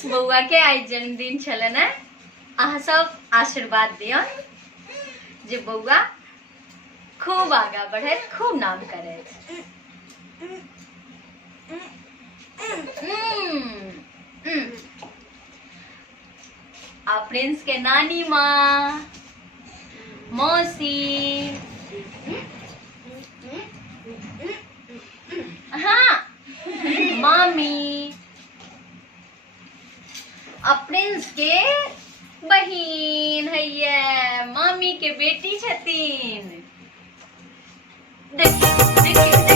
Prince बउआ के आज जन्मदिन छलन है। अहाँ सब आशीर्वाद दियन जे बउआ खूब आगा बढ़े, खूब नाम करे। आ प्रिंस के नानी माँ, मौसी, हाँ मामी, आ प्रिंस के बहिन है, मामी के बेटी छतीन। देखिए देखिए